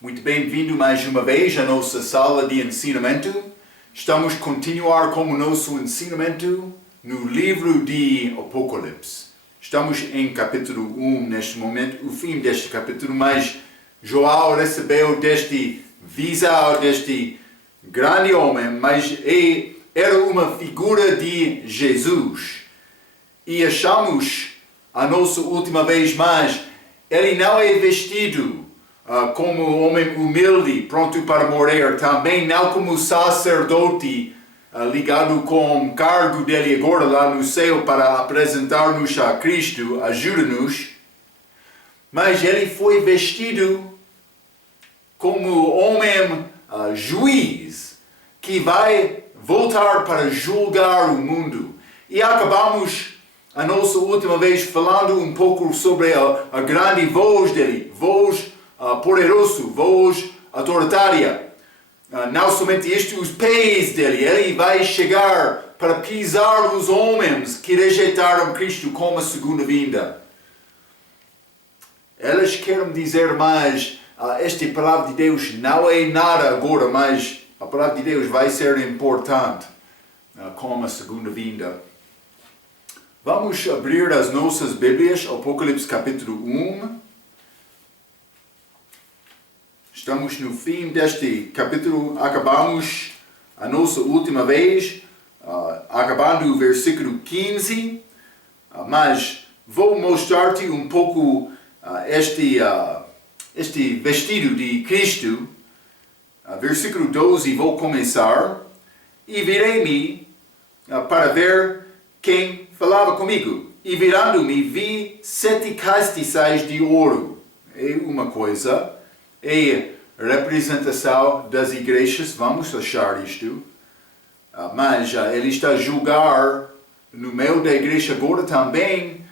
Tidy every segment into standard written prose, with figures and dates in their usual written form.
Muito bem-vindo mais uma vez à nossa sala de ensinamento. Estamos a continuar com o nosso ensinamento no livro de Apocalipse. Estamos em capítulo 1 neste momento, o fim deste capítulo, mas João recebeu deste visão, deste grande homem, mas era uma figura de Jesus. E achamos, a nossa última vez mais, ele não é vestido como homem humilde, pronto para morrer, também não como sacerdote ligado com o cargo dele agora lá no céu para apresentar-nos a Cristo, ajuda-nos, mas ele foi vestido como homem juiz que vai voltar para julgar o mundo. E acabamos a nossa última vez falando um pouco sobre a grande voz dele, voz poderoso, voz autoritária. Não somente isto, os pés dele, ele vai chegar para pisar os homens que rejeitaram Cristo como a segunda vinda. Elas querem dizer mais, esta palavra de Deus não é nada agora, mas a palavra de Deus vai ser importante como a segunda vinda. Vamos abrir as nossas Bíblias, Apocalipse capítulo 1. Estamos no fim deste capítulo, acabamos a nossa última vez, acabando o versículo 15, mas vou mostrar-te um pouco este vestido de Cristo. Versículo 12, vou começar, e virei-me para ver quem falava comigo, e virando-me vi 7 castiçais de ouro. É uma coisa, é representação das igrejas, vamos achar isto, mas ele está a julgar no meio da igreja agora também,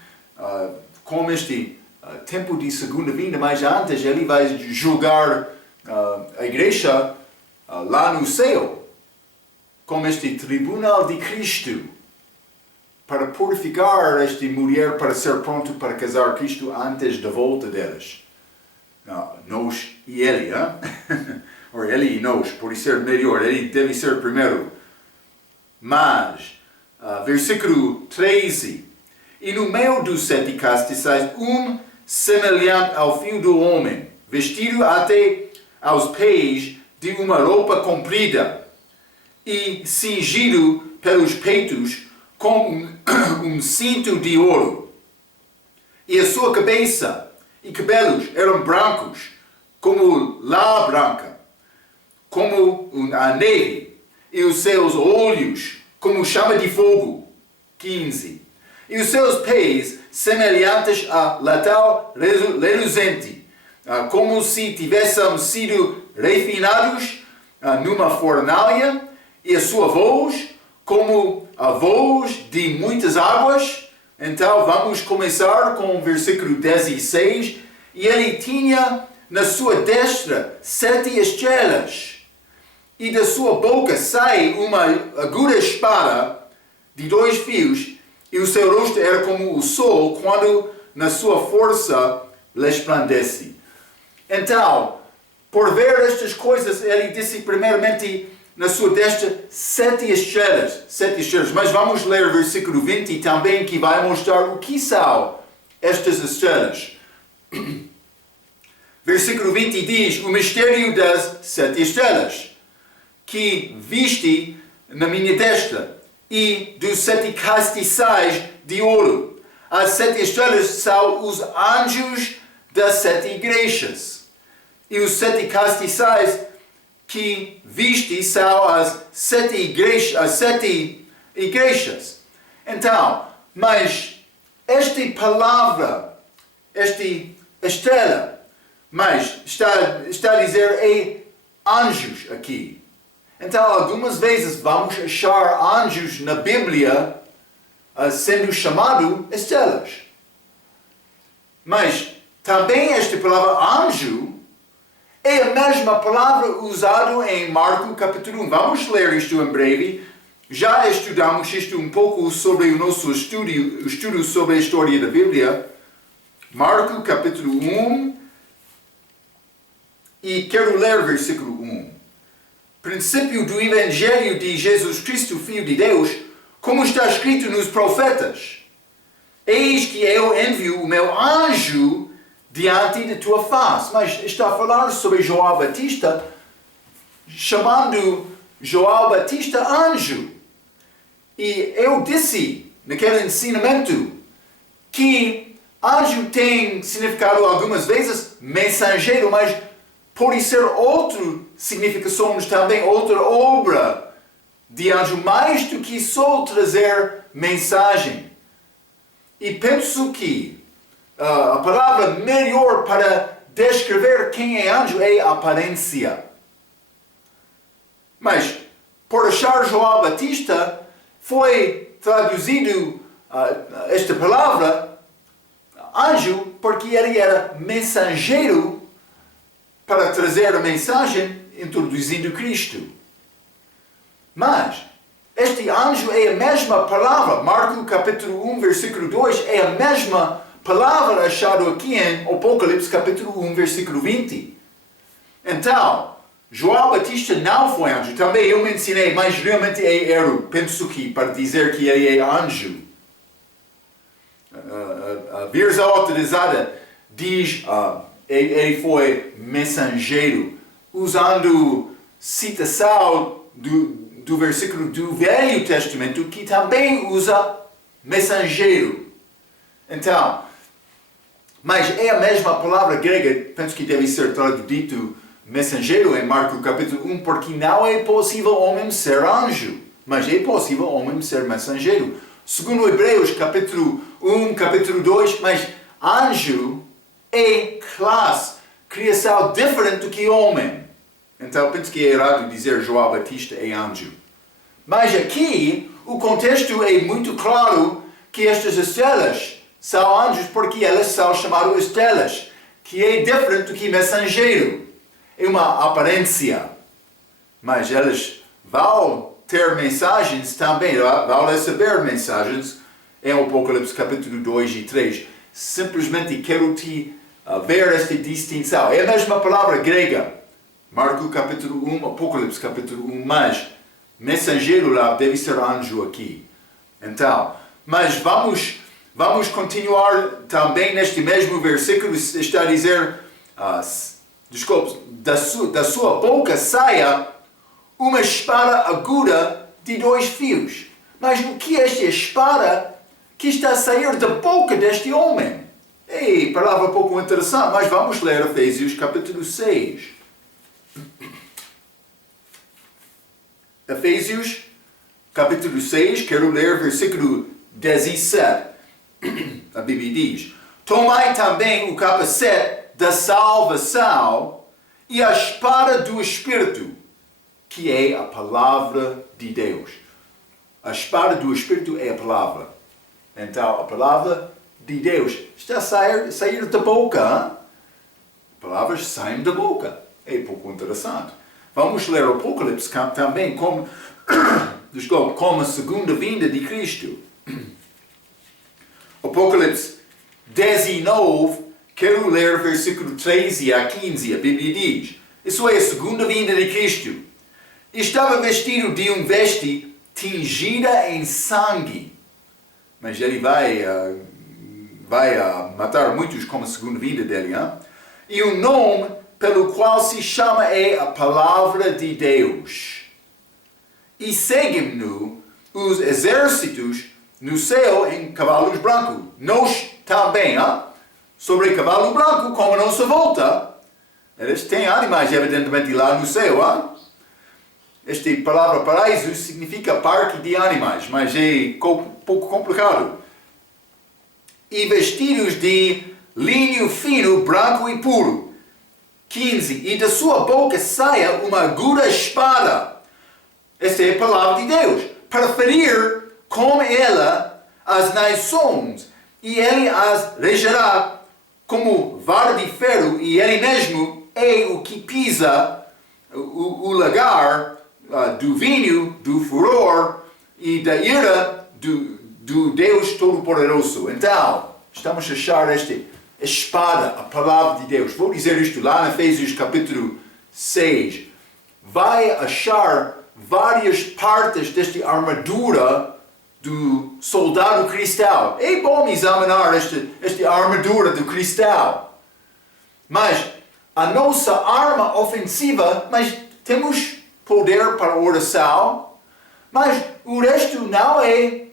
com este tempo de segunda vinda, mas antes ele vai julgar a igreja lá no céu, com este tribunal de Cristo, para purificar esta mulher para ser pronto para casar Cristo antes da volta delas. Nós e ele, ou ele e nós, por ser melhor, ele deve ser primeiro. Mas, versículo 13, e no meio dos 7 castiçais, semelhante ao filho do homem, vestido até aos pés de uma roupa comprida, e cingido pelos peitos com um cinto de ouro. E a sua cabeça e cabelos eram brancos, como lã branca, como a neve, e os seus olhos como chama de fogo. 15. E os seus pés semelhantes a metal reluzente, como se tivessem sido refinados numa fornalha, e a sua voz como a voz de muitas águas. Então vamos começar com o versículo 16. E ele tinha na sua destra 7 estrelas, e da sua boca sai uma aguda espada de 2 fios, e o seu rosto era como o sol quando na sua força resplandece. Então, por ver estas coisas, ele disse primeiramente na sua destra 7 estrelas. 7 estrelas. Mas vamos ler o versículo 20 também, que vai mostrar o que são estas estrelas. Versículo 20 diz: o mistério das 7 estrelas, que viste na minha destra, e dos 7 castiçais de ouro. As 7 estrelas são os anjos das 7 igrejas. E os 7 castiçais que viste são as 7 igrejas. Então, mas esta palavra, esta estrela, mas está a dizer é anjos aqui. Então, algumas vezes vamos achar anjos na Bíblia sendo chamado estrelas. Mas também esta palavra anjo é a mesma palavra usada em Marcos capítulo 1. Vamos ler isto em breve. Já estudamos isto um pouco sobre o nosso estudo sobre a história da Bíblia. Marcos capítulo 1. E quero ler versículo 1. Princípio do Evangelho de Jesus Cristo, Filho de Deus, como está escrito nos profetas. Eis que eu envio o meu anjo diante de tua face. Mas está a falar sobre João Batista, chamando João Batista anjo. E eu disse naquele ensinamento que anjo tem significado algumas vezes mensageiro, mas pode ser outra significação também, outra obra de anjo, mais do que só trazer mensagem. E penso que a palavra melhor para descrever quem é anjo é aparência. Mas, por achar João Batista, foi traduzido esta palavra anjo porque ele era mensageiro para trazer a mensagem introduzindo Cristo. Mas este anjo é a mesma palavra, Marcos capítulo 1, versículo 2, é a mesma palavra achada aqui em Apocalipse capítulo 1, versículo 20. Então, João Batista não foi anjo. Também eu mencionei, mas realmente é erro. Penso que para dizer que ele é anjo. A versão autorizada diz ele foi mensageiro, usando citação do versículo do Velho Testamento, que também usa mensageiro. Então, mas é a mesma palavra grega, penso que deve ser traduzido mensageiro em Marcos capítulo 1, porque não é possível homem ser anjo, mas é possível homem ser mensageiro. Segundo Hebreus capítulo 1, capítulo 2, mas anjo é classe, criação diferente do que homem. Então penso que é errado dizer João Batista é anjo. Mas aqui o contexto é muito claro que estas estrelas são anjos porque elas são chamadas estrelas, que é diferente do que mensageiro. É uma aparência. Mas elas vão ter mensagens também, vão receber mensagens em Apocalipse capítulo 2 e 3. Simplesmente quero te ver esta distinção. É a mesma palavra grega. Marcos capítulo 1, Apocalipse capítulo 1, mas mensageiro lá deve ser anjo aqui. Então, mas vamos continuar também neste mesmo versículo, está a dizer, da sua boca saia uma espada aguda de 2 fios. Mas o que é esta espada que está a sair da boca deste homem? Ei, palavra pouco interessante, mas vamos ler Efésios capítulo 6. Efésios capítulo 6, quero ler versículo 17. A Bíblia diz: tomai também o capacete da salvação e a espada do Espírito, que é a palavra de Deus. A espada do Espírito é a palavra. Então, a palavra de Deus está a sair da boca. Hein? Palavras saem da boca. É pouco interessante. Vamos ler o Apocalipse também como a segunda vinda de Cristo. Apocalipse 19, quero ler versículo 13 a 15. A Bíblia diz: isso é a segunda vinda de Cristo. Estava vestido de veste tingida em sangue. Mas ele vai matar muitos como a segunda vinda dele. Hein? E o nome pelo qual se chama é a palavra de Deus. E seguem-no os exércitos no céu em cavalos brancos. Nós também, sobre cavalo branco, como não se volta. Eles têm animais, evidentemente, lá no céu. Esta palavra paraíso significa parque de animais, mas é pouco complicado. E vestidos de linho fino, branco e puro. 15. E da sua boca saia uma aguda espada. Esta é a palavra de Deus. Para ferir com ela as nações. E ele as regerá como vara de ferro. E ele mesmo é o que pisa o lagar do vinho, do furor e da ira do Deus Todo-Poderoso. Então, estamos a achar esta espada, a palavra de Deus. Vou dizer isto lá em Efésios capítulo 6, vai achar várias partes desta armadura do soldado cristão. É bom examinar esta armadura do cristão. Mas a nossa arma ofensiva, mas temos poder para oração, mas o resto não é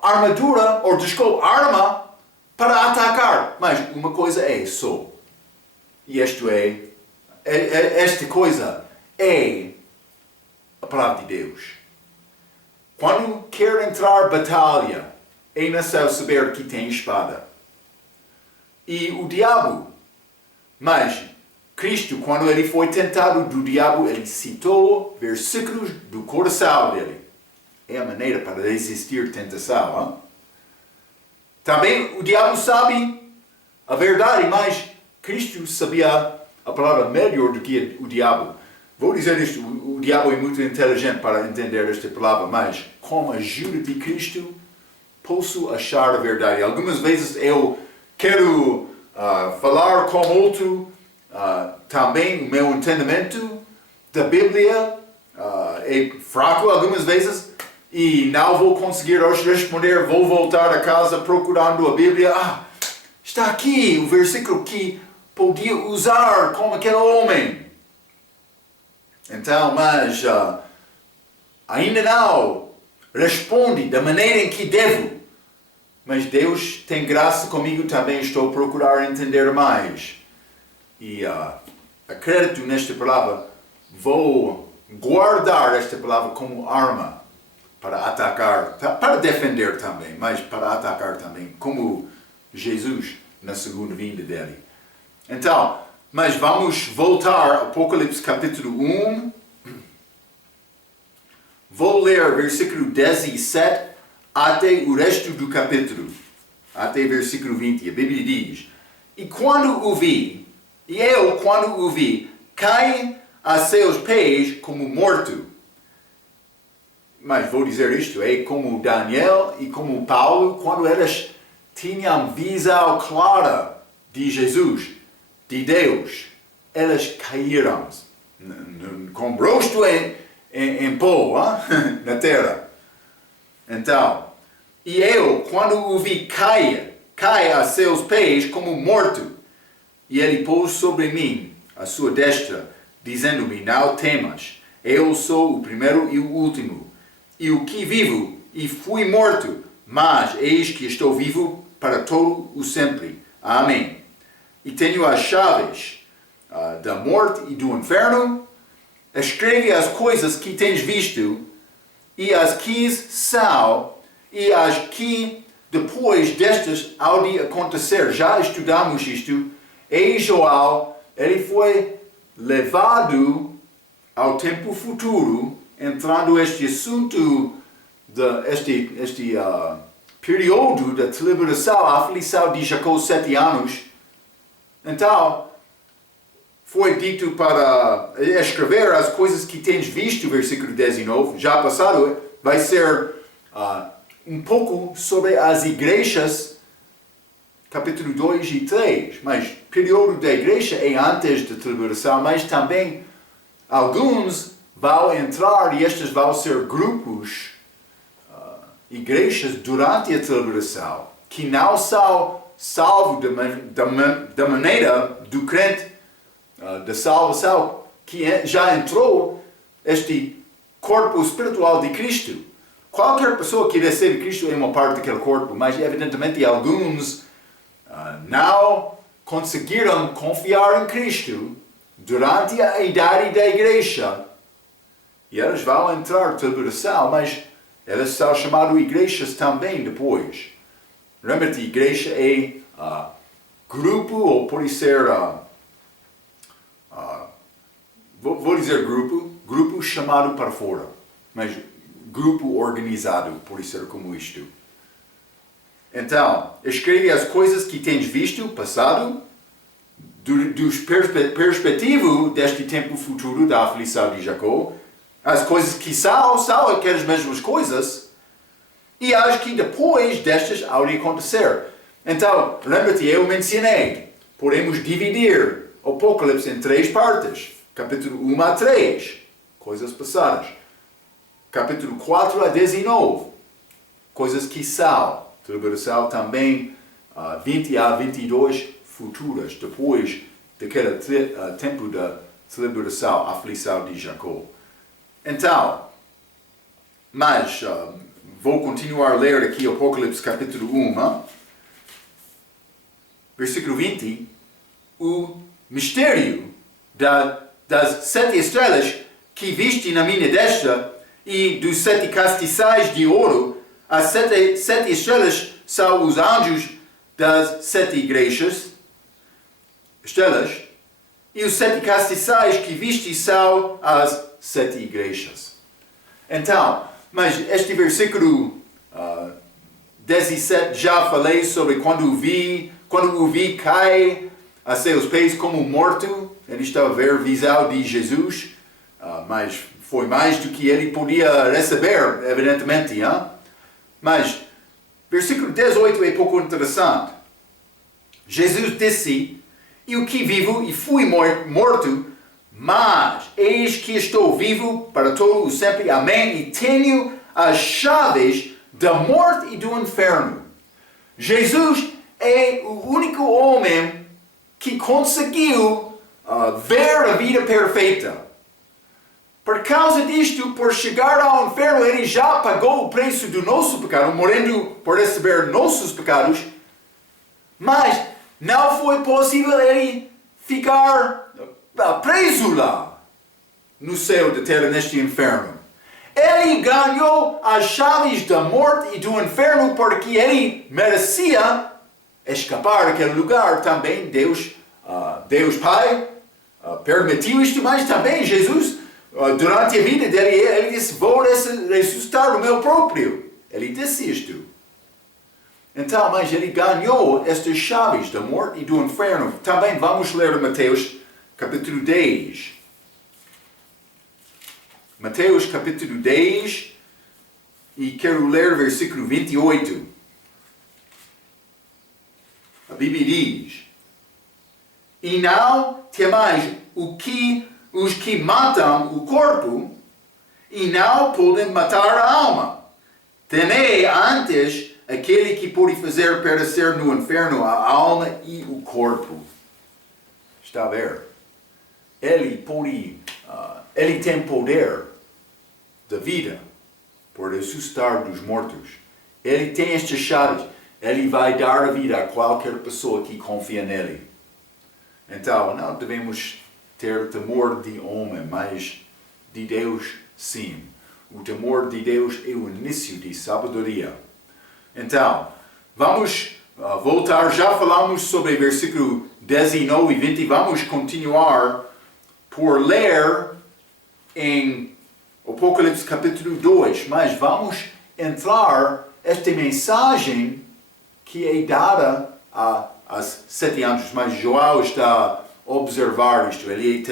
armadura, ou desculpa, arma para atacar. Mas uma coisa é só. E esta coisa é a palavra de Deus. Quando quer entrar batalha, é necessário saber que tem espada. E o diabo, mas Cristo, quando ele foi tentado do diabo, ele citou versículos do coração dele. É a maneira para resistir tentação. Hein? Também o diabo sabe a verdade, mas Cristo sabia a palavra melhor do que o diabo. Vou dizer isto, o diabo é muito inteligente para entender esta palavra, mas com a ajuda de Cristo, posso achar a verdade. Algumas vezes eu quero falar com outro, também o meu entendimento da Bíblia é fraco algumas vezes, e não vou conseguir hoje responder, vou voltar a casa procurando a Bíblia. Está aqui o versículo que podia usar como aquele homem. Então, mas ainda não responde da maneira em que devo. Mas Deus tem graça comigo, também estou a procurar entender mais. E acredito nesta palavra, vou guardar esta palavra como arma para atacar, para defender também, mas para atacar também, como Jesus na segunda vinda dele. Então, mas vamos voltar a Apocalipse capítulo 1. Vou ler versículo 17 até o resto do capítulo, até versículo 20. A Bíblia diz: E quando o vi, cai a seus pés como morto. Mas vou dizer isto, é como Daniel e como Paulo, quando eles tinham visão clara de Jesus, de Deus, eles caíram com o rosto em pó, na terra. Então, e eu, quando o vi cai a seus pés como morto, e ele pôs sobre mim a sua destra, dizendo-me: Não temas, eu sou o primeiro e o último, e o que vivo, e fui morto, mas eis que estou vivo para todo o sempre. Amém. E tenho as chaves da morte e do inferno. Escreve as coisas que tens visto, e as que são, e as que depois destas há de acontecer. Já estudamos isto. E Joel, ele foi levado ao tempo futuro, entrando este assunto, este período da deliberação, a aflição de Jacó 7 anos. Então, foi dito para escrever as coisas que tens visto, versículo 19, já passado, vai ser um pouco sobre as igrejas, capítulo 2 e 3, mas o período da igreja é antes da tribulação, mas também alguns vão entrar e estes vão ser grupos, igrejas durante a tribulação, que não são salvos da maneira do crente da salvação, que já entrou este corpo espiritual de Cristo. Qualquer pessoa que recebe Cristo é uma parte daquele corpo, mas evidentemente alguns não conseguiram confiar em Cristo durante a idade da igreja. E eles vão entrar na tribulação, mas eles são chamados igrejas também depois. Lembra-te, igreja é grupo, ou pode ser, vou dizer grupo chamado para fora, mas grupo organizado, pode ser como isto. Então, escreve as coisas que tens visto, passado, dos perspectivo deste tempo futuro da aflição de Jacó, as coisas que são aquelas mesmas coisas, e as que depois destas há de acontecer. Então, lembra-te, eu mencionei, podemos dividir o Apocalipse em 3 partes. Capítulo 1 a 3, coisas passadas. Capítulo 4 a 19, coisas que são. Tribulação também 20 a 22, futuras, depois daquele tempo da tribulação, aflição de Jacó. Então, mas vou continuar a ler aqui Apocalipse capítulo 1, versículo 20, o mistério das 7 estrelas que viste na minha destra e dos 7 castiçais de ouro. As 7 estrelas são os anjos das 7 igrejas, e os 7 castiçais que viste são as 7 igrejas. Então, mas este versículo 17 já falei sobre quando o vi cai a seus pés como morto. Ele estava a ver visão de Jesus, mas foi mais do que ele podia receber, evidentemente. Mas, versículo 18 é pouco interessante. Jesus disse, eu que vivo e fui morto, mas eis que estou vivo para todo o sempre. Amém. E tenho as chaves da morte e do inferno. Jesus é o único homem que conseguiu ver a vida perfeita. Por causa disto, por chegar ao inferno, ele já pagou o preço do nosso pecado, morrendo por receber nossos pecados. Mas não foi possível ele ficar preso lá no céu de terra, neste inferno. Ele ganhou as chaves da morte e do inferno porque ele merecia escapar daquele lugar. Também Deus Pai permitiu isto, mas também Jesus, durante a vida dele, ele disse, vou ressuscitar o meu próprio. Ele disse isto. Então, mas ele ganhou estas chaves da morte e do inferno. Também vamos ler Mateus capítulo 10. Mateus capítulo 10, e quero ler versículo 28. A Bíblia diz, e não temais os que matam o corpo e não podem matar a alma. Temei antes aquele que pode fazer perecer no inferno a alma e o corpo. Está a ver? Ele tem poder da vida por ressuscitar dos mortos. Ele tem estas chaves. Ele vai dar a vida a qualquer pessoa que confia nele. Então, não devemos ter temor de homem, mas de Deus sim. O temor de Deus é o início de sabedoria. Então, vamos voltar. Já falamos sobre versículo 19 e 20. Vamos continuar por ler em Apocalipse capítulo 2. Mas vamos entrar esta mensagem que é dada aos 7 anjos. Mas João está a observar isto. Ele é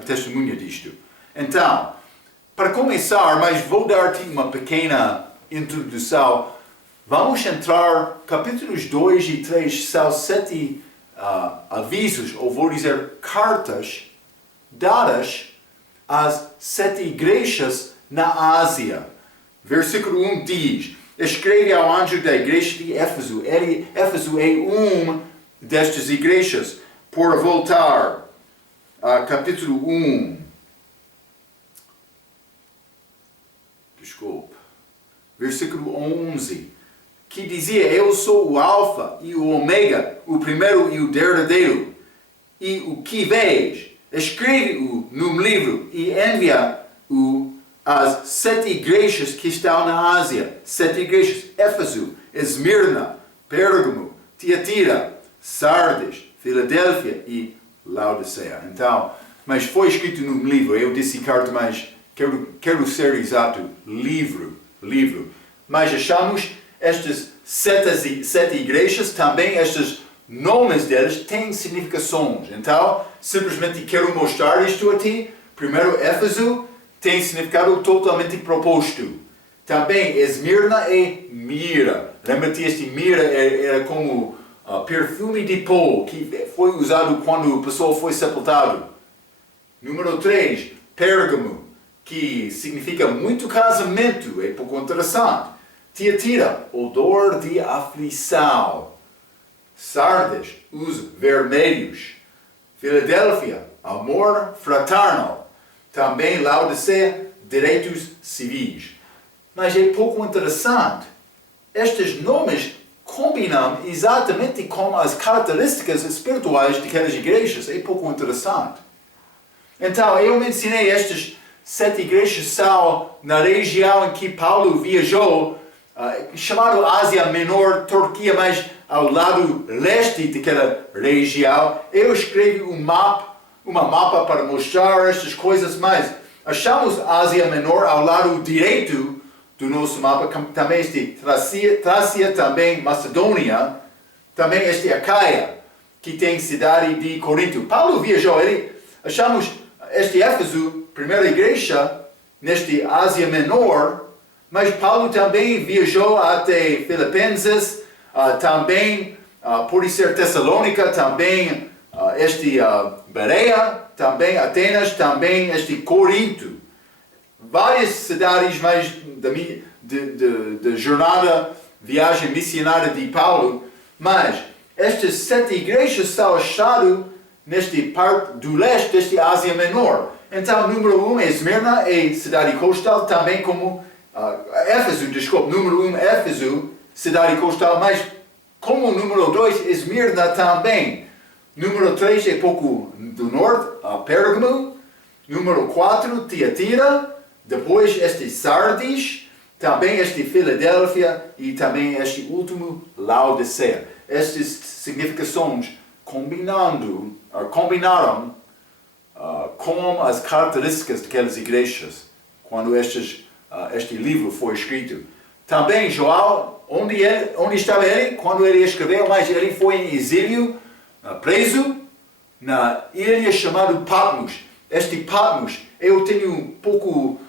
testemunha disto. Então, para começar, mas vou dar-te uma pequena introdução. Vamos entrar, capítulos 2 e 3 são 7 avisos, ou vou dizer cartas, dadas às 7 igrejas na Ásia. Versículo 1 diz, escreve ao anjo da igreja de Éfeso. Éfeso é uma destas igrejas. Por voltar a capítulo 1, versículo 11, que dizia, eu sou o Alfa e o Ômega, o primeiro e o derradeiro, e o que vês, escreve-o num livro e envia-o às 7 igrejas que estão na Ásia. 7 igrejas, Éfeso, Esmirna, Pérgamo, Tiatira, Sardes, Filadélfia e Laodiceia. Então, mas foi escrito num livro. Eu disse carta, mas quero ser exato, livro. Mas achamos estas 7 igrejas, também estes nomes delas têm significações. Então, simplesmente quero mostrar isto a ti. Primeiro, Éfeso tem significado totalmente proposto. Também, Esmirna é mira. Lembra-te, este mira era como perfume de pó, que foi usado quando a pessoa foi sepultada. Número 3, Pérgamo, que significa muito casamento, é pouco interessante. Tiatira, odor de aflição. Sardes, os vermelhos. Filadélfia, amor fraterno. Também Laodiceia, direitos civis. Mas é pouco interessante. Estes nomes combinam exatamente com as características espirituais daquelas igrejas. É pouco interessante. Então, eu mencionei estas 7 igrejas são na região em que Paulo viajou, chamado Ásia Menor, Turquia, mas ao lado leste daquela região. Eu escrevi uma mapa para mostrar estas coisas, mas achamos Ásia Menor ao lado direito do nosso mapa, também este Trácia, também Macedônia, também este Acaia, que tem cidade de Corinto. Paulo viajou, achamos este Éfeso, primeira igreja, neste Ásia Menor, mas Paulo também viajou até Filipenses, também pode ser Tessalônica, também este Bereia, também Atenas, também este Corinto. Várias cidades mais da jornada, viagem missionária de Paulo, mas estas 7 igrejas são achadas neste parte do leste deste Ásia Menor. Então, número 1 é Esmirna, é cidade coastal, também como Éfeso, número 1 Éfeso, cidade coastal, mas como número 2 Esmirna também. Número 3 é pouco do norte, Pérgamo. Número 4, Tiatira. Depois este Sardes, também este Filadélfia e também este último Laodiceia. Estas significações combinaram com as características daquelas igrejas quando este livro foi escrito. Também João, onde estava ele quando ele escreveu, mas ele foi em exílio, preso na ilha chamada Patmos. Este Patmos, eu tenho um pouco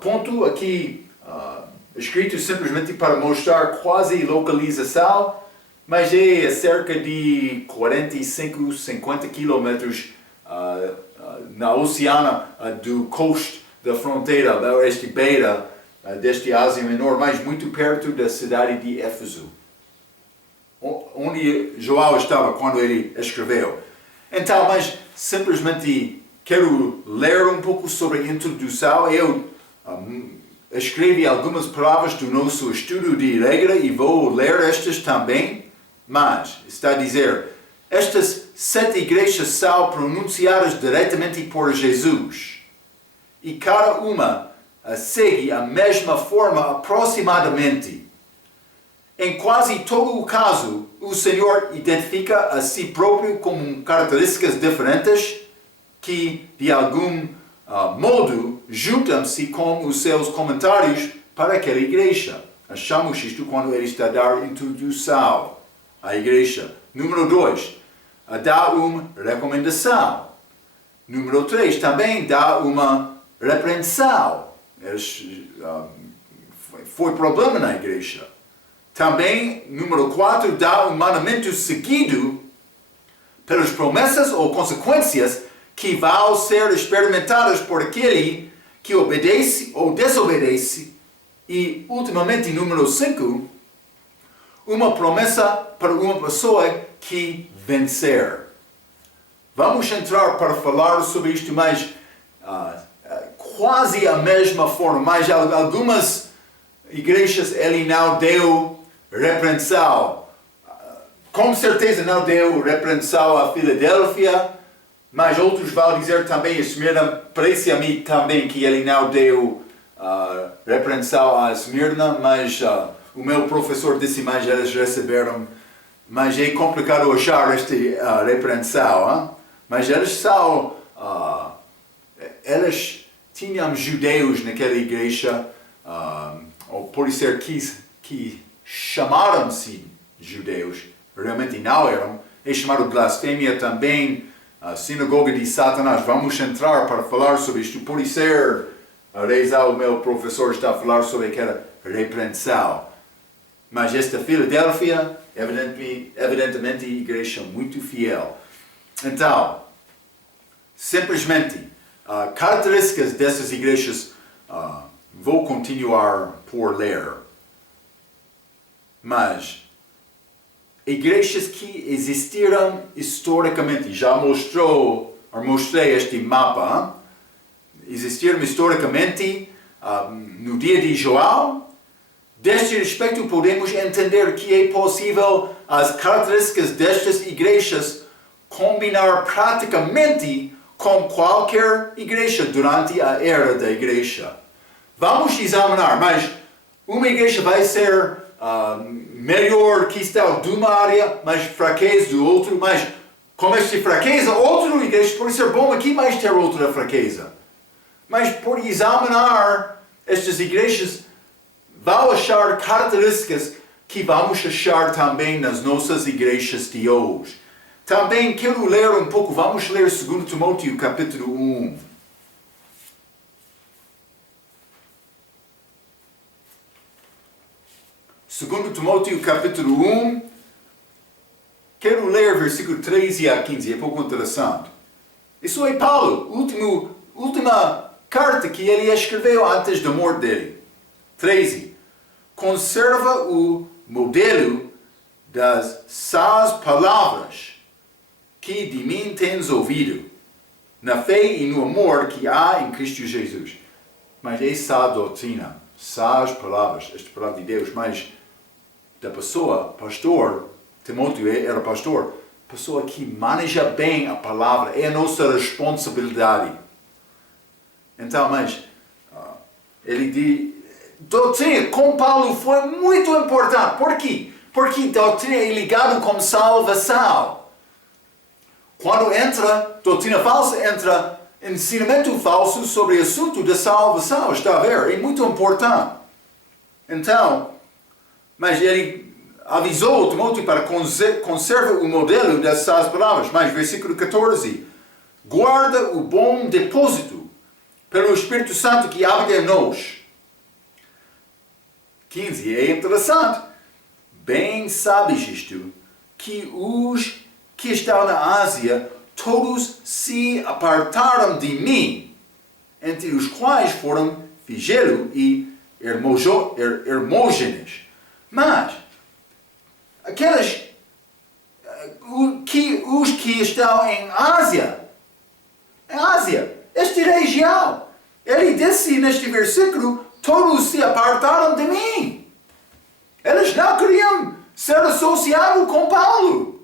ponto aqui escrito simplesmente para mostrar quase localização, mas é a cerca de 45, 50 quilômetros na oceana do coast da fronteira, da oeste beira deste Ásia Menor, mas muito perto da cidade de Éfeso, onde João estava quando ele escreveu. Então, mas simplesmente quero ler um pouco sobre a introdução. Eu escrevi algumas palavras do nosso estudo de regra e vou ler estas também, mas está a dizer, estas 7 igrejas são pronunciadas diretamente por Jesus e cada uma segue a mesma forma aproximadamente. Em quase todo o caso, o Senhor identifica a si próprio com características diferentes que, de algum modo, juntam-se com os seus comentários para aquela igreja. Achamos isto quando ele está a dar introdução à igreja. Número 2, dá uma recomendação. Número 3, também dá uma repreensão. Foi problema na igreja. Também, número 4, dá um mandamento seguido pelas promessas ou consequências que vão ser experimentadas por aquele que obedece ou desobedece. E, ultimamente, número 5, uma promessa para uma pessoa que vencer. Vamos entrar para falar sobre isto, mas quase a mesma forma, mas algumas igrejas ele não deu repreensão. Com certeza não deu repreensão a Filadélfia, mas outros vão dizer também, Esmirna, parece a mim também que ele não deu repreensão a Esmirna, mas o meu professor disse, mas eles receberam, mas é complicado achar esta repreensão, mas eles são, eles tinham judeus naquela igreja, ou pode ser que chamaram-se judeus, realmente não eram, é chamado blasfêmia também, a sinagoga de Satanás. Vamos entrar para falar sobre isto. Pode ser, o meu professor está a falar sobre aquela repreensão. Mas esta Filadélfia, evidentemente, igreja muito fiel. Então, simplesmente, características dessas igrejas, vou continuar por ler. Mas, igrejas que existiram historicamente, já mostrei este mapa, existiram historicamente no dia de João. Deste respeito, podemos entender que é possível as características destas igrejas combinar praticamente com qualquer igreja durante a era da igreja. Vamos examinar, mas uma igreja vai ser melhor que está de uma área, mas fraqueza do outro, mas com esta fraqueza, outra igreja pode ser bom aqui, mas ter outra fraqueza. Mas por examinar estas igrejas, vão achar características que vamos achar também nas nossas igrejas de hoje. Também quero ler um pouco, vamos ler 2 Timóteo capítulo 1. Segundo Timóteo capítulo 1, quero ler versículo 13 a 15, é pouco interessante. Isso é Paulo, última carta que ele escreveu antes da morte dele. 13. Conserva o modelo das sãs palavras que de mim tens ouvido, na fé e no amor que há em Cristo Jesus. Mas essa doutrina, sãs palavras, esta palavra de Deus, mas da pessoa, pastor, Timóteo era pastor, pessoa que maneja bem a palavra, é a nossa responsabilidade. Então, mas ele diz, doutrina com Paulo foi muito importante. Por quê? Porque doutrina é ligado com salvação. Quando entra doutrina falsa, entra ensinamento falso sobre o assunto da salvação. Está a ver? É muito importante. Então, mas ele avisou Timóteo para conservar o modelo dessas palavras. Mas versículo 14. Guarda o bom depósito pelo Espírito Santo que habita em nós. 15. É interessante. Bem sabes isto, que os que estão na Ásia, todos se apartaram de mim, entre os quais foram Figelo e Hermógenes. Mas, os que estão em Ásia, esta região, ele disse neste versículo, todos se apartaram de mim. Eles não queriam ser associados com Paulo.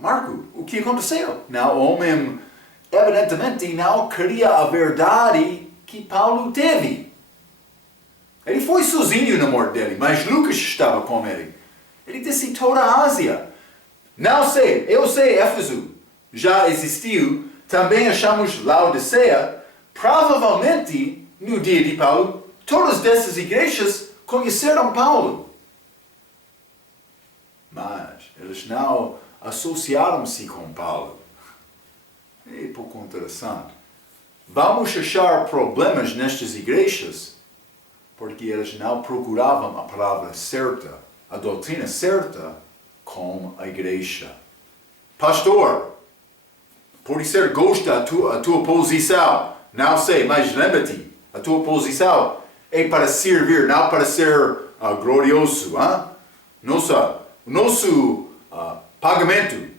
Marco, o que aconteceu? Não, o homem evidentemente não queria a verdade que Paulo teve. Ele foi sozinho na morte dele, mas Lucas estava com ele. Ele disse toda a Ásia. Não sei, eu sei, Éfeso já existiu. Também achamos Laodiceia. Provavelmente, no dia de Paulo, todas dessas igrejas conheceram Paulo. Mas eles não associaram-se com Paulo. É pouco interessante. Vamos achar problemas nestas igrejas porque eles não procuravam a palavra certa, a doutrina certa com a igreja. Pastor, pode ser gosta a tua posição. Não sei, mas lembra-te, a tua posição é para servir, não para ser glorioso. Nosso pagamento,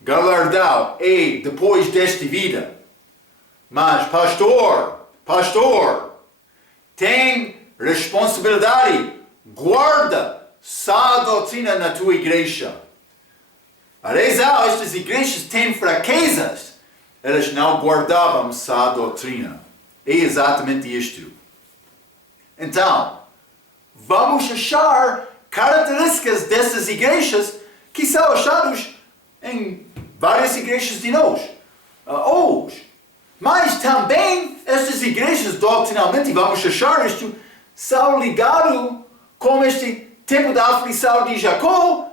galardão é depois desta vida. Mas pastor, tem responsabilidade, guarda sã doutrina na tua igreja. A razão, estas igrejas têm fraquezas, elas não guardavam sã doutrina. É exatamente isto. Então, vamos achar características dessas igrejas que são achados em várias igrejas de nós, hoje. Mas também estas igrejas, doctrinalmente, vamos achar isto, são ligadas com este tempo da aflição de Jacó,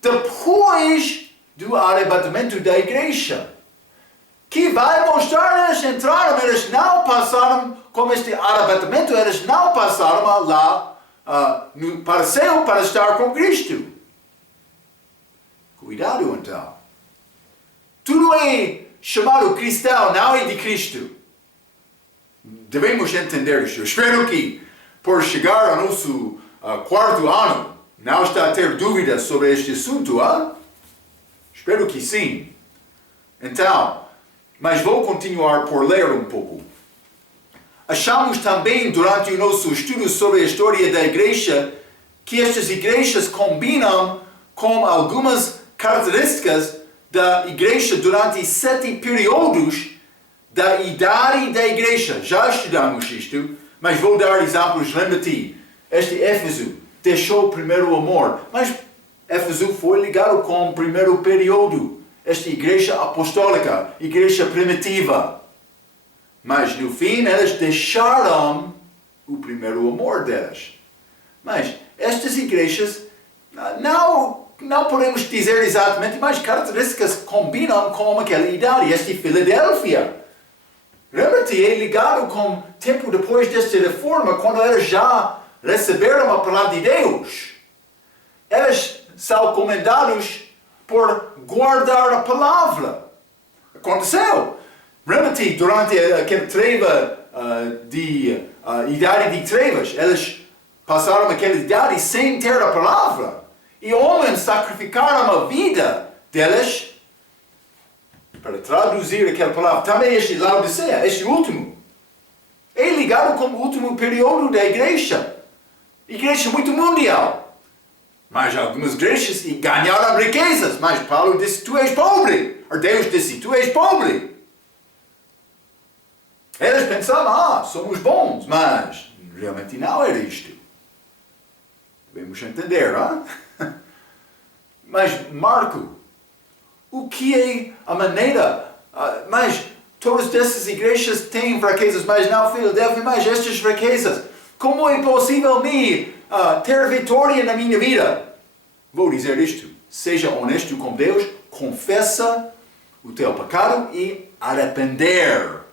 depois do arrebatamento da igreja. Que vai mostrar, eles entraram, eles não passaram, com este arrebatamento, eles não passaram lá para o céu para estar com Cristo. Cuidado então. tudo é chamado cristão, não é de Cristo. Devemos entender isso. Eu espero que, por chegar ao nosso quarto ano, não está a ter dúvidas sobre este assunto, Espero que sim. Então, mas vou continuar por ler um pouco. Achamos também, durante o nosso estudo sobre a história da igreja, que estas igrejas combinam com algumas características da igreja durante 7 períodos da idade da igreja. Já estudamos isto, mas vou dar exemplos. Lembra-te, este Éfeso deixou o primeiro amor, mas Éfeso foi ligado com o primeiro período. Esta igreja apostólica, igreja primitiva. Mas no fim elas deixaram o primeiro amor delas. Mas estas igrejas, não podemos dizer exatamente, mas características combinam com aquela idade. Esta Filadélfia, lembra-te, é ligado com tempo depois desta reforma, quando elas já receberam a palavra de Deus. Elas são comandados por guardar a palavra. Aconteceu. Lembra-te, durante aquela treva idade de trevas, elas passaram aquela idade sem ter a palavra. E homens sacrificaram a vida delas para traduzir aquela palavra. Também este Laodiceia, este último, é ligado com o último período da igreja. Igreja muito mundial. Mas algumas igrejas ganharam riquezas. Mas Paulo disse, tu és pobre. Ou Deus disse, tu és pobre. Eles pensavam, somos bons. Mas realmente não era isto. Devemos entender, Mas Marco, o que é a maneira? Mas todas essas igrejas têm fraquezas, mas não Filadélfia, mas estas fraquezas. Como é possível ter vitória na minha vida? Vou dizer isto. Seja honesto com Deus, confessa o teu pecado e arrepender.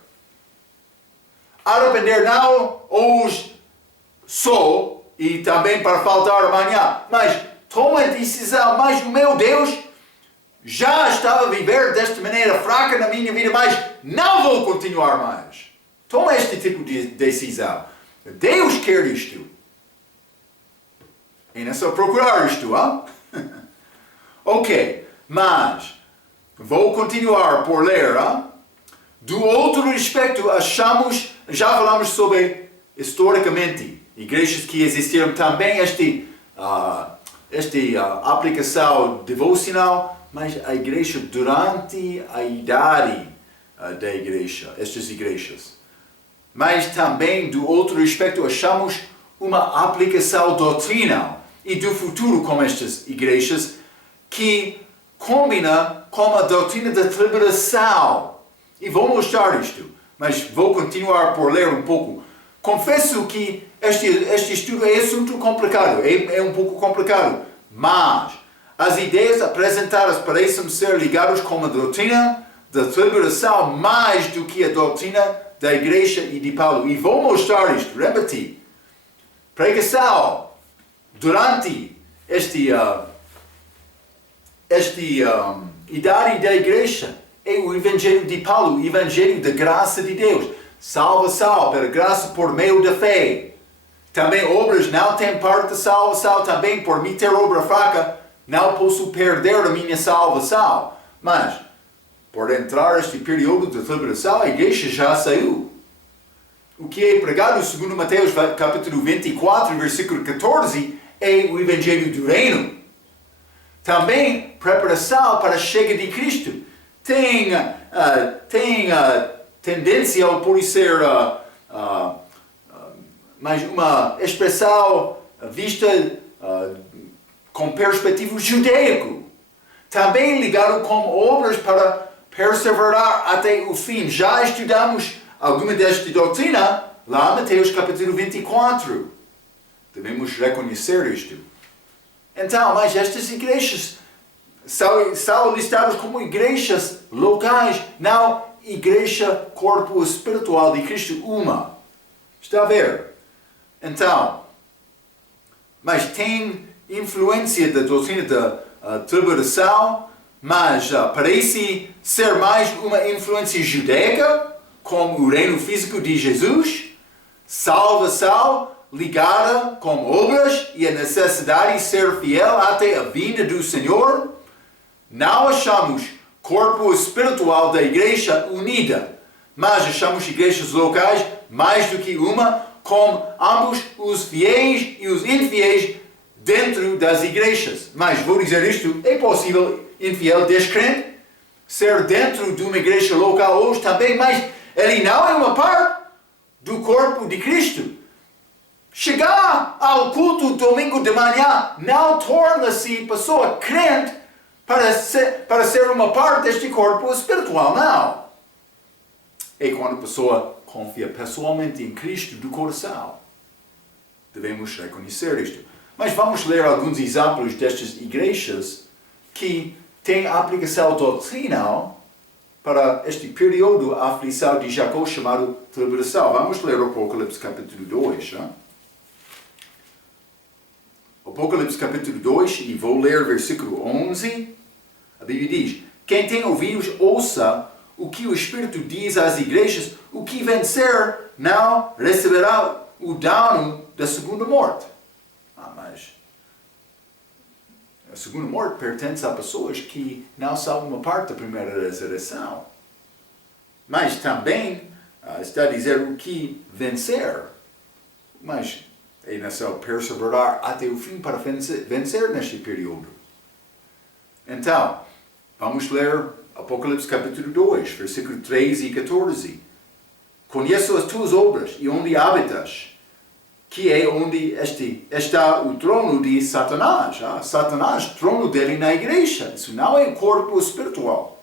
Arrepender não hoje só e também para faltar amanhã, mas toma a decisão, mas o meu Deus já estava a viver desta maneira fraca na minha vida, mas não vou continuar mais. Toma este tipo de decisão. Deus quer isto. E não é só procurar isto, Ok, mas vou continuar por ler, Do outro aspecto, já falamos sobre, historicamente, igrejas que existiram também esta aplicação devocional, mas a igreja durante a idade da igreja, estas igrejas. Mas também, do outro aspecto, achamos uma aplicação doutrinal e do futuro com estas igrejas que combina com a doutrina da tribulação. E vou mostrar isto, mas vou continuar por ler um pouco. Confesso que este estudo é assunto complicado, é um pouco complicado, mas as ideias apresentadas parecem ser ligadas com a doutrina da tribulação mais do que a doutrina da igreja e de Paulo. E vou mostrar isto, lembra-te. Pregação durante idade da igreja é o Evangelho de Paulo, o Evangelho da graça de Deus. Salvação pela graça por meio da fé. Também obras não têm parte da salvação, também por mim ter obra fraca, não posso perder a minha salvação. Mas, por entrar este período de tribulação, a igreja já saiu. O que é pregado segundo Mateus capítulo 24, versículo 14, é o Evangelho do Reino. Também preparação para a chegada de Cristo. Tem tendência a por ser mais uma expressão vista com perspectiva judaico. Também ligado com obras para perseverar até o fim. Já estudamos alguma desta doutrina lá em Mateus capítulo 24. Devemos reconhecer isto. Então, mas estas igrejas são listadas como igrejas locais, não igreja, corpo espiritual de Cristo, uma. Está a ver? Então, mas tem influência da doutrina da tribulação mas parece ser mais uma influência judaica, como o reino físico de Jesus, salvação ligada com obras e a necessidade de ser fiel até a vinda do Senhor. Não achamos corpo espiritual da igreja unida, mas achamos igrejas locais mais do que uma, com ambos os fiéis e os infiéis dentro das igrejas. Mas vou dizer isto, é possível infiel descrente ser dentro de uma igreja local hoje também, mas ele não é uma parte do corpo de Cristo. Chegar ao culto domingo de manhã não torna-se pessoa crente para ser uma parte deste corpo espiritual, não. É quando a pessoa confia pessoalmente em Cristo do coração. Devemos reconhecer isto. Mas vamos ler alguns exemplos destas igrejas que têm aplicação doutrinal para este período de aflição de Jacó chamado tribulação. Vamos ler o Apocalipse capítulo 2. Apocalipse capítulo 2, e vou ler versículo 11. A Bíblia diz: quem tem ouvidos, ouça o que o Espírito diz às igrejas. O que vencer não receberá o dano da segunda morte. Mas a segunda morte pertence a pessoas que não são uma parte da primeira ressurreição. Mas também está a dizer o que vencer. Mas é necessário perseverar até o fim para vencer neste período. Então, vamos ler Apocalipse capítulo 2, versículo 13 e 14. Conheço as tuas obras e onde habitas, que é onde está o trono de Satanás. Satanás, trono dele na igreja. Isso não é corpo espiritual.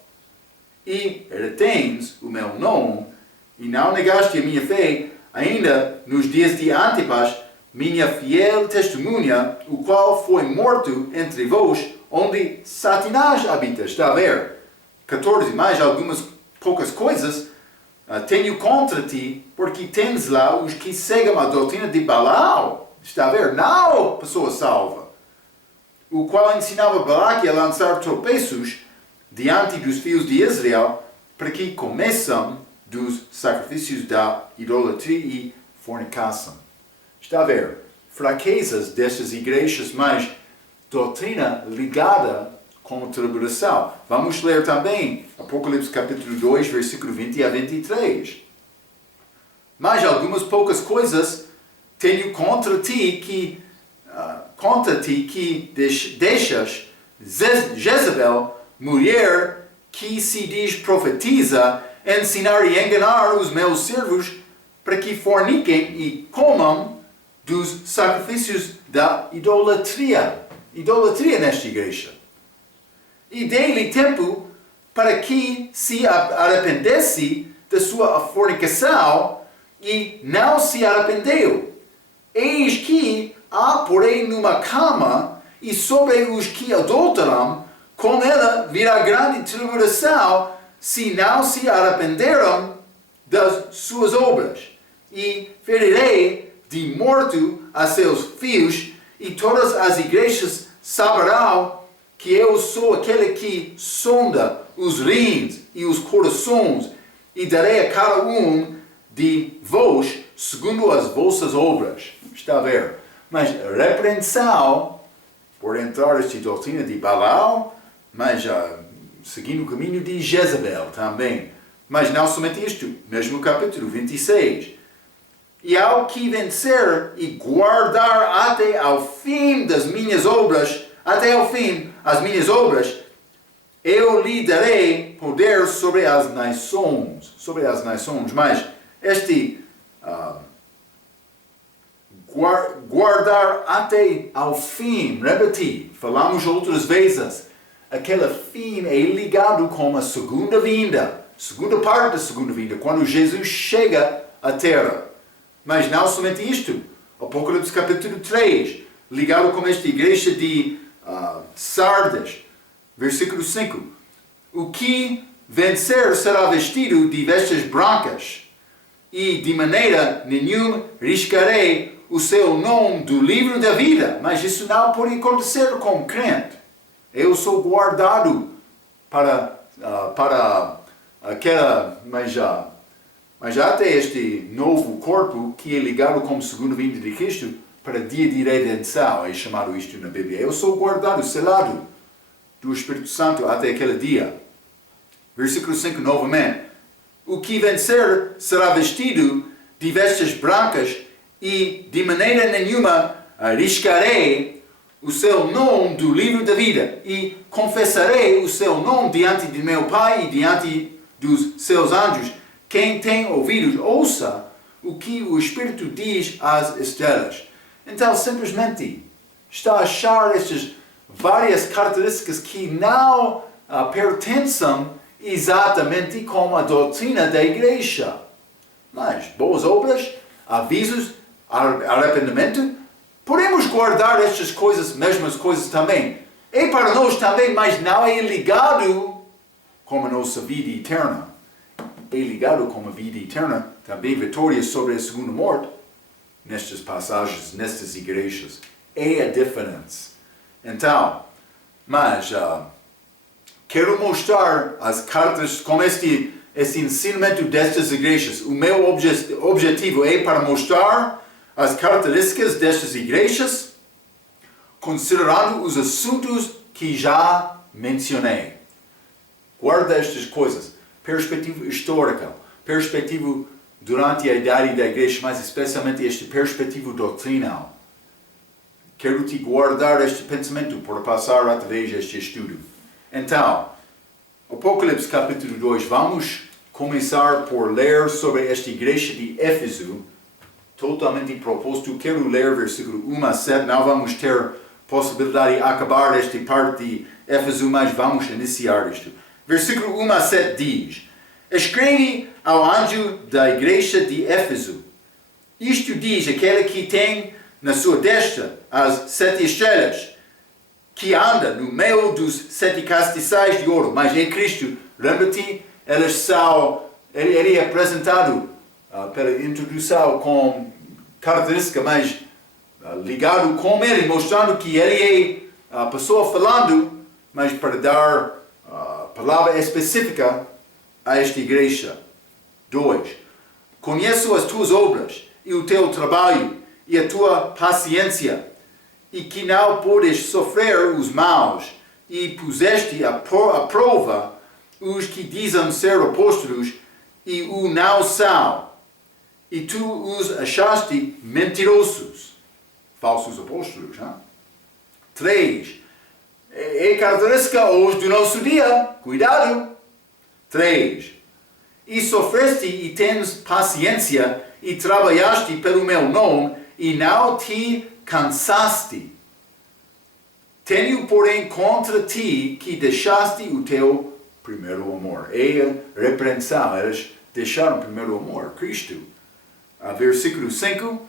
E retens o meu nome, e não negaste a minha fé, ainda nos dias de Antipas, minha fiel testemunha, o qual foi morto entre vós, onde Satanás habita. Está a ver? 14. Mais algumas poucas coisas tenho contra ti, porque tens lá os que seguem a doutrina de Balaão. Está a ver? Não pessoa salva. O qual ensinava Balaque a lançar tropeços diante dos filhos de Israel, para que começam dos sacrifícios da idolatria e fornicação. Está a ver? Fraquezas destas igrejas, mas doutrina ligada com a tribulação. Vamos ler também Apocalipse capítulo 2, versículo 20 a 23. Mas algumas poucas coisas tenho contra ti que deixas Jezabel, mulher que se diz profetiza, ensinar e enganar os meus servos para que forniquem e comam dos sacrifícios da idolatria. Idolatria nesta igreja. E dei-lhe tempo para que se arrependesse da sua fornicação, e não se arrependeu. Eis que a porém numa cama, e sobre os que adulteram, com ela virá grande tribulação, se não se arrependeram das suas obras. E ferirei de morto a seus filhos, e todas as igrejas saberão que eu sou aquele que sonda os rins e os corações, e darei a cada um de vós segundo as vossas obras. Está a ver? Mas repreensão por entrar esta doutrina de Balaão, mas seguindo o caminho de Jezabel também. Mas não somente isto, mesmo no capítulo 26. E ao que vencer e guardar até ao fim das minhas obras, até ao fim as minhas obras, eu lhe darei poder sobre as nações. Sobre as nações. Mas este guardar até ao fim, repetir, falamos outras vezes, aquele fim é ligado com a segunda vinda, segunda parte da segunda vinda, quando Jesus chega à terra. Mas não somente isto, Apocalipse capítulo 3, ligado com esta igreja de Sardes, versículo 5. O que vencer será vestido de vestes brancas, e de maneira nenhuma riscarei o seu nome do livro da vida. Mas isso não pode acontecer com crente. Eu sou guardado mas até este novo corpo que é ligado como segunda vinda de Cristo para dia de redenção, é chamado isto na Bíblia. Eu sou guardado, selado do Espírito Santo até aquele dia. Versículo 5 novamente. O que vencer será vestido de vestes brancas e de maneira nenhuma arriscarei o seu nome do livro da vida e confessarei o seu nome diante de meu Pai e diante dos seus anjos. Quem tem ouvidos, ouça o que o Espírito diz às estrelas. Então, simplesmente, está a achar estas várias características que não pertencem exatamente como a doutrina da igreja. Mas, boas obras, avisos, arrependimento, podemos guardar estas coisas, mesmas coisas também. É para nós também, mas não é ligado como a nossa vida eterna. É ligado com a vida eterna, também vitória sobre a segunda morte, nestas passagens, nestas igrejas. É a diferença. Então, mas quero mostrar as cartas como este ensinamento destas igrejas. O meu objetivo é para mostrar as características destas igrejas, considerando os assuntos que já mencionei. Guarda estas coisas. Perspectiva histórica, perspectiva durante a idade da igreja, mas especialmente esta perspectiva doutrinal. Quero te guardar este pensamento para passar através deste estudo. Então, Apocalipse capítulo 2, vamos começar por ler sobre esta igreja de Éfeso, totalmente proposto. Quero ler versículo 1 a 7, não vamos ter possibilidade de acabar esta parte de Éfeso, mas vamos iniciar isto. Versículo 1 a 7 diz: Escreve ao anjo da igreja de Éfeso. Isto diz aquele que tem na sua destra as 7 estrelas, que anda no meio dos 7 castiçais de ouro. Mas em Cristo, lembra-te, ele é apresentado pela introdução com característica mais ligado com ele, mostrando que ele é a pessoa falando, mas para dar palavra específica a esta igreja. 2. Conheço as tuas obras e o teu trabalho e a tua paciência, e que não podes sofrer os maus, e puseste à prova os que dizem ser apóstolos e o não são, e tu os achaste mentirosos. Falsos apóstolos, não? 3. É característica hoje do nosso dia. Cuidado. 3. E sofreste e tens paciência e trabalhaste pelo meu nome e não te cansaste. Tenho, porém, contra ti que deixaste o teu primeiro amor. É a repreensão. Eles deixaram o primeiro amor, Cristo. Versículo 5.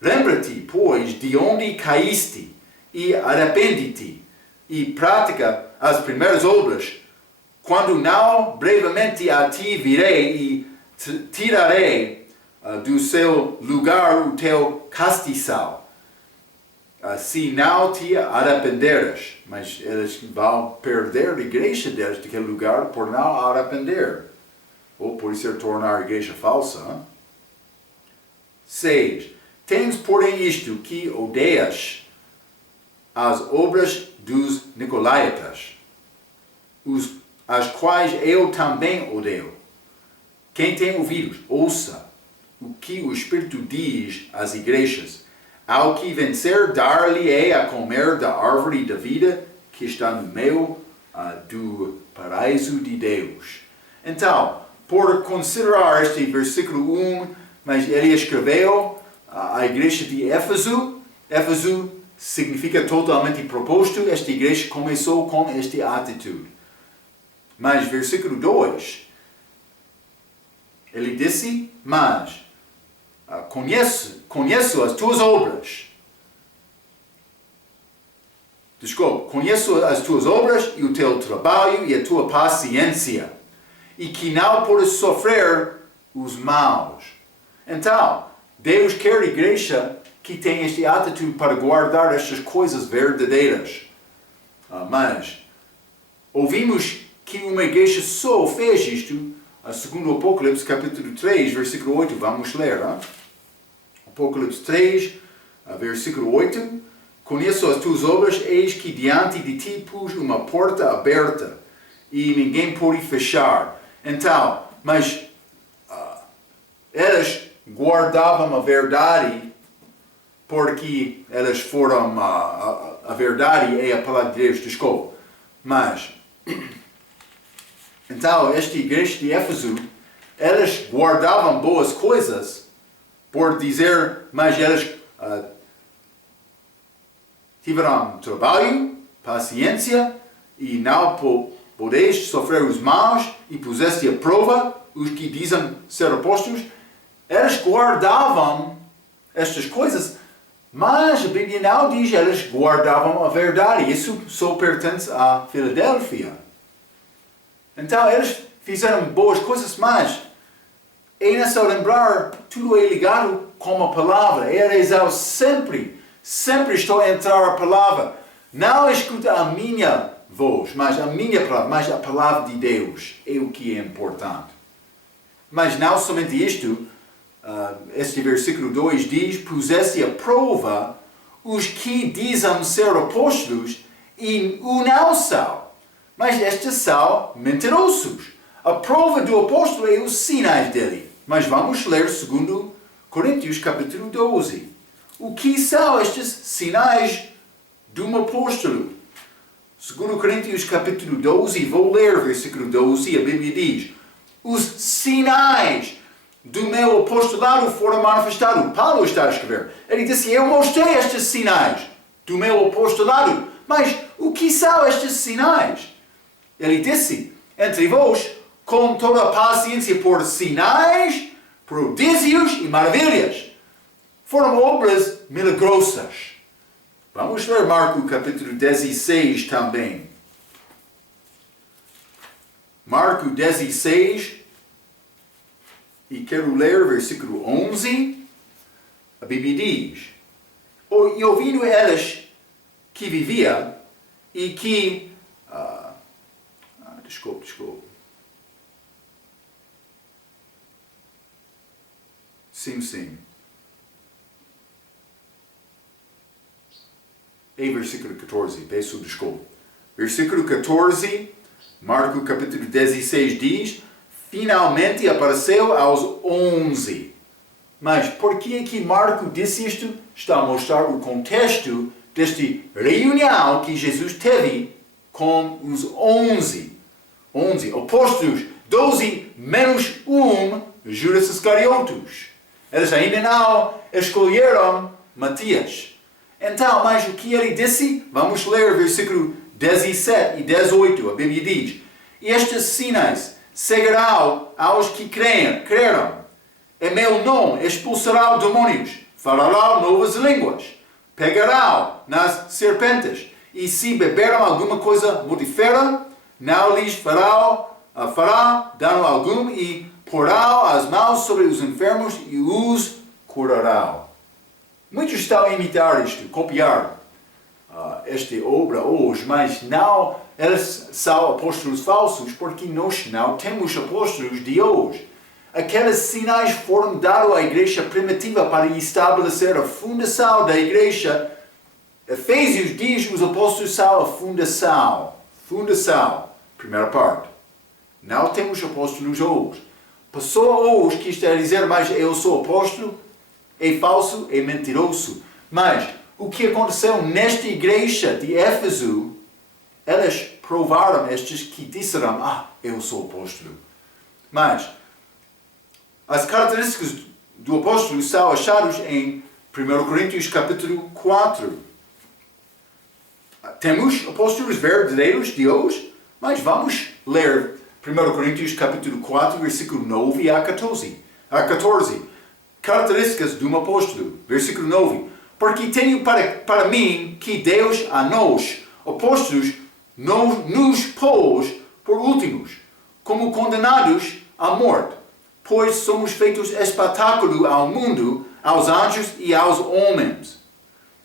Lembra-te, pois, de onde caíste e arrepende-te e pratica as primeiras obras, quando não brevemente a ti virei e tirarei do seu lugar o teu castiçal, se não te arrependeres. Mas eles vão perder a igreja deles daquele lugar por não arrepender, ou por isso tornar a igreja falsa. 6. Tens, porém, isto, que odeias as obras dos nicolaítas, as quais eu também odeio. Quem tem ouvidos, ouça o que o Espírito diz às igrejas. Ao que vencer, dar-lhe-ei a comer da árvore da vida que está no meio do paraíso de Deus. Então, por considerar este versículo 1, mas ele escreveu à igreja de Éfeso. Éfeso significa totalmente proposto. Esta igreja começou com esta atitude. Mas versículo 2, ele disse, mas conheço as tuas obras. Conheço as tuas obras e o teu trabalho e a tua paciência, e que não podes sofrer os maus. Então, Deus quer a igreja que tem esta atitude para guardar estas coisas verdadeiras. Mas ouvimos que uma igreja só fez isto, segundo o Apocalipse capítulo 3, versículo 8, vamos ler. Apocalipse 3, versículo 8, conheço as tuas obras, eis que diante de ti pus uma porta aberta, e ninguém pode fechar. Então, mas elas guardavam a verdade, porque elas foram, a verdade é a palavra de Deus, desculpa. Mas, então, esta igreja de Éfeso, elas guardavam boas coisas, por dizer, mas elas tiveram trabalho, paciência, e não podeis sofrer os maus, e puseste à prova os que dizem ser apóstolos. Elas guardavam estas coisas, mas a Bíblia não diz que elas guardavam a verdade. Isso só pertence à Filadélfia. Então, eles fizeram boas coisas, mas é necessário lembrar, tudo é ligado com a palavra. É rezar sempre estou a entrar a palavra. Não escuta a minha voz, mas a minha palavra, mas a palavra de Deus é o que é importante. Mas não somente isto, este versículo 2 diz, puseste à prova os que dizem ser apóstolos e o não são, mas estes são mentirosos. A prova do apóstolo é os sinais dele. Mas vamos ler 2 Coríntios capítulo 12. O que são estes sinais de um apóstolo? 2 Coríntios capítulo 12, vou ler versículo 12, a Bíblia diz, os sinais do meu apostolado foram manifestados. Paulo está a escrever. Ele disse, eu mostrei estes sinais do meu apostolado. Mas o que são estes sinais? Ele disse, entre vós, com toda a paciência por sinais, prodígios e maravilhas. Foram obras milagrosas. Vamos ler Marcos capítulo 16 também. Marcos 16, e quero ler versículo 11. A Bíblia diz, e ouvindo elas que vivia e que... desculpe. Sim. É versículo 14, peço desculpa. Versículo 14, Marcos capítulo 16 diz, finalmente apareceu aos 11. Mas por que Marcos disse isto? Está a mostrar o contexto desta reunião que Jesus teve com os 11 apóstolos, 12 menos 1, Judas Iscariotes. Eles ainda não escolheram Matias. Então, mas o que ele disse? Vamos ler versículo 17 e 18. A Bíblia diz, estes sinais seguirão aos que creram. Em meu nome expulsarão demônios, falarão novas línguas, pegarão nas serpentes, e se beberam alguma coisa mortífera, não lhes fará dano algum, e porão as mãos sobre os enfermos e os curarão. Muitos estão a imitar isto, copiar esta obra hoje, mas não, eles são apóstolos falsos, porque nós não temos apóstolos de hoje. Aqueles sinais foram dados à igreja primitiva para estabelecer a fundação da igreja. Efésios diz que os apóstolos são a fundação. Fundação, primeira parte. Não temos apóstolos hoje. Pessoa hoje que está a dizer, mas eu sou apóstolo, é falso, é mentiroso. Mas o que aconteceu nesta igreja de Éfeso, elas provaram estes que disseram, eu sou apóstolo. Mas as características do apóstolo são achadas em 1 Coríntios capítulo 4. Temos apóstolos verdadeiros de hoje, mas vamos ler 1 Coríntios capítulo 4, versículo 9 a 14. Características de um apóstolo. Versículo 9. Porque tenho para mim que Deus a nós, apóstolos, nos pôs por últimos, como condenados à morte, pois somos feitos espetáculo ao mundo, aos anjos e aos homens.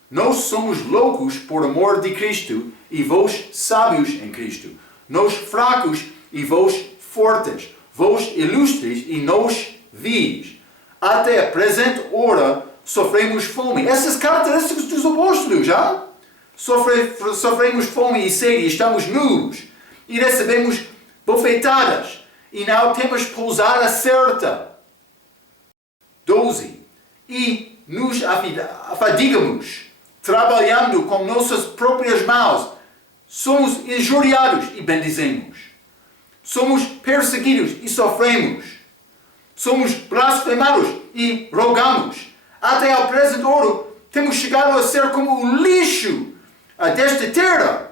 Nós somos loucos por amor de Cristo, e vós sábios em Cristo. nós fracos e vós fortes, vós ilustres e nós vis. Até a presente hora sofremos fome. Essas características dos apóstolos, já? Sofremos fome e sede, estamos nus e recebemos bofetadas e não temos pousada certa. 12. E nos afadigamos, trabalhando com nossas próprias mãos. Somos injuriados e bendizemos. Somos perseguidos e sofremos. Somos blasfemados e rogamos. Até ao presente hora temos chegado a ser como o lixo desta terra,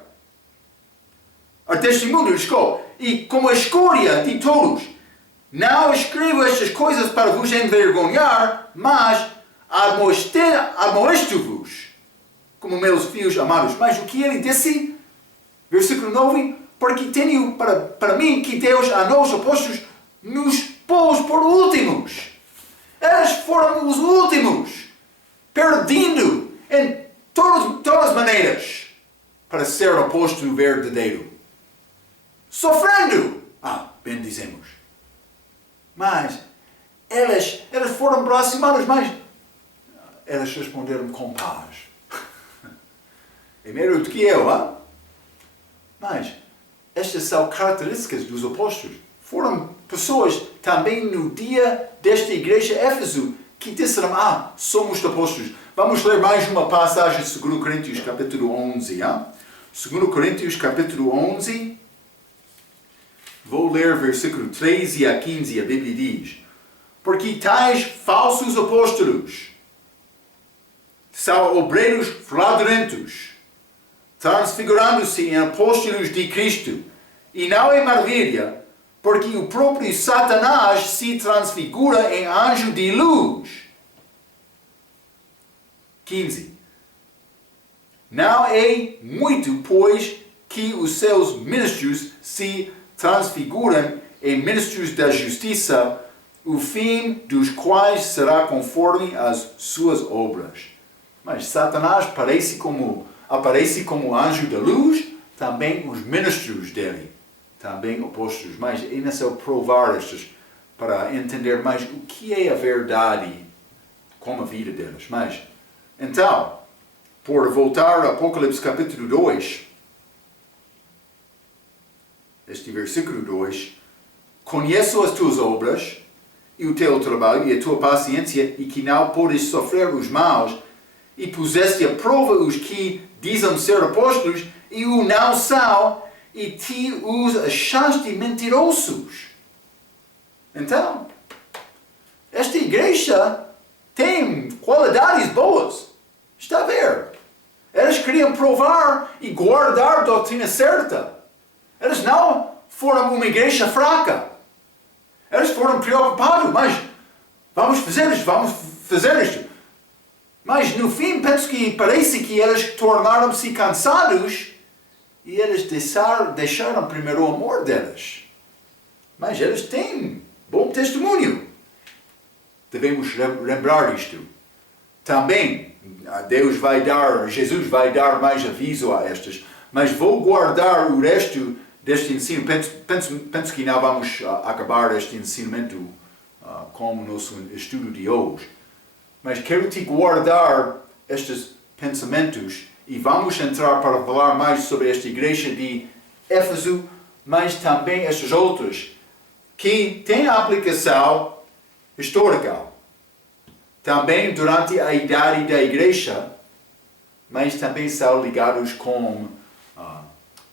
deste mundo, e como a escória de todos. Não escrevo estas coisas para vos envergonhar, mas admoesto-vos como meus filhos amados. Mas o que ele disse? Versículo 9. Porque tenho para mim que Deus a nós apóstolos nos pôs por últimos. Eles foram os últimos, perdendo em todas as maneiras para ser o apóstolo verdadeiro. Sofrendo. Bendizemos. Mas eles foram blasfemados, mas eles responderam com paz. É melhor do que eu, Mas estas são características dos apóstolos. Foram pessoas também no dia desta igreja Éfeso que disseram, somos apóstolos. Vamos ler mais uma passagem de 2 Coríntios capítulo 11. 2 Coríntios capítulo 11. Vou ler versículo 13 a 15. A Bíblia diz: porque tais falsos apóstolos são obreiros fraudulentos, transfigurando-se em apóstolos de Cristo. E não é maravilha, porque o próprio Satanás se transfigura em anjo de luz. 15. Não é muito, pois, que os seus ministros se transfiguram em ministros da justiça, o fim dos quais será conforme às suas obras. Mas Satanás aparece como anjo da luz, também os ministros dele, também apóstolos. Mas é necessário provar estas para entender mais o que é a verdade com a vida deles. Mas, então, por voltar a Apocalipse capítulo 2, este versículo 2, conheço as tuas obras, e o teu trabalho, e a tua paciência, e que não podes sofrer os maus, e puseste à prova os que dizem ser apóstolos, e o não são, e te os achaste mentirosos. Então, esta igreja tem qualidades boas. Está a ver? Eles queriam provar e guardar a doutrina certa. Eles não foram uma igreja fraca. Eles foram preocupados, mas vamos fazer isto. Mas no fim, parece que eles tornaram-se cansados e eles deixaram primeiro o amor deles. Mas eles têm bom testemunho. Devemos lembrar isto. Também, Jesus vai dar mais aviso a estas. Mas vou guardar o resto deste ensino. Penso que não vamos acabar este ensinamento como nosso estudo de hoje. Mas quero te guardar estes pensamentos e vamos entrar para falar mais sobre esta igreja de Éfeso, mas também estas outras que têm aplicação histórica. Também durante a idade da igreja, mas também são ligados com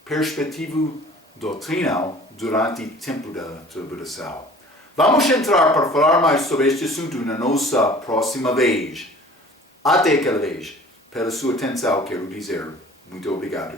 perspectiva doutrinal durante o tempo da tribulação. Vamos entrar para falar mais sobre este assunto na nossa próxima vez. Até aquela vez. Pela sua atenção, quero dizer muito obrigado.